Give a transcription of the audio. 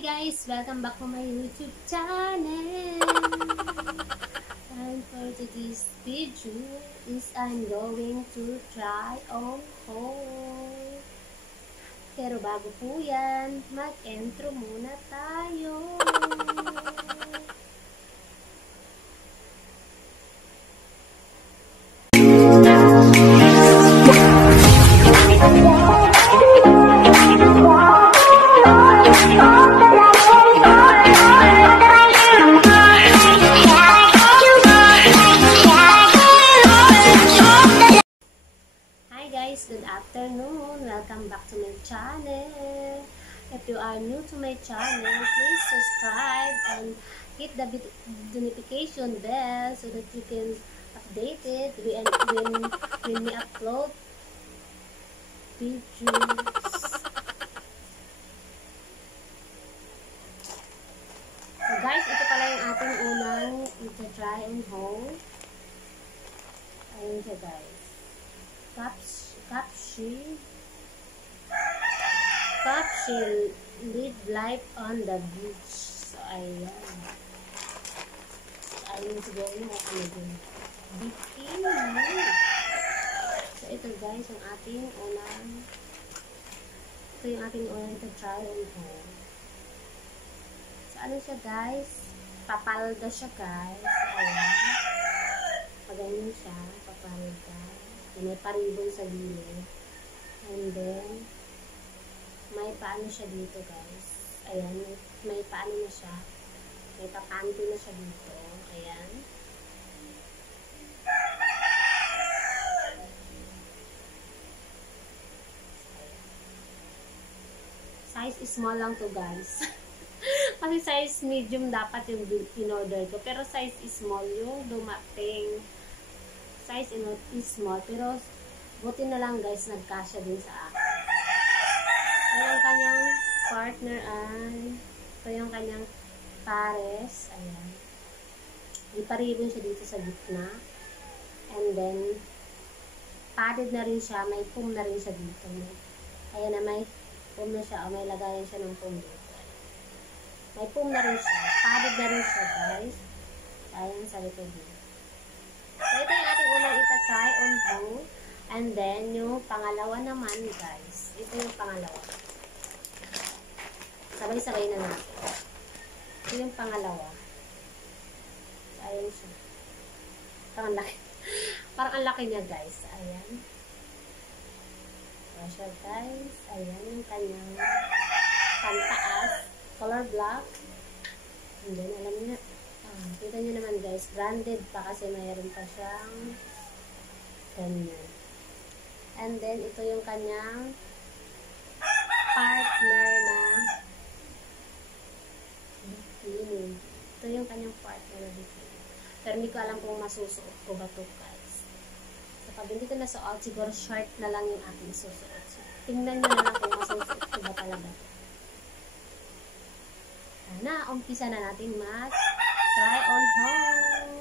guys! Welcome back to my YouTube channel! And for today's video is I'm going to try on haul. Pero bago po yan, mag-intro muna tayo. Good afternoon! Welcome back to my channel. If you are new to my channel, please subscribe and hit the notification bell so that you can update it when we upload videos. So guys, ito pala yung ating unang ita-try and haul. Ayun siya guys. Capsule live life on the beach. So, ayan. Ayun siguro yung ano din. Bikini. So, ito guys, yung ating unang ita-try and haul. So, ano siya guys? Papalda siya guys. Ayan. Paganin siya. Papalda. May paribon sa gilid. And then, may paano siya dito guys. Ayan, may paano na siya. May papanty na siya dito. Ayan. Size small lang to guys. Kasi size medium dapat yung in-order ko. Pero size small yung dumating. Size is small, pero buti na lang guys, nagkasya din sa akin. Ito yung kanyang partner ay, ito yung kanyang pares, ayan. Iparibon siya dito sa gitna. And then, padded na rin siya, may foam na rin siya dito. Ayan na, may foam na siya, o may lagayan siya ng foam dito. May foam na rin siya, padded na rin siya guys. Ayan, sa likod dito. So, ito yung ating unang ita-try on haul. And then, yung pangalawa naman, guys. Ito yung pangalawa. Sabay-sabay na natin. Ito yung pangalawa. So, ayan siya. Parang laki. Parang ang laki niya, guys. Ayan. So, siya, guys. Ayan yung kanyang pantaas. Color black. And then, alam niyo na. Kita nyo naman guys, branded pa kasi mayroon pa siyang ganyan. And then, ito yung kanyang partner na bikini. Ito yung kanyang partner na bikini. Pero hindi ko alam kung masusuot ko ba ito guys. So, pag hindi ko nasuot, siguro short na lang yung aking susuot. So, tingnan nyo na lang kung masusuot ko ba talaga ito. Na, umpisa na natin try on haul.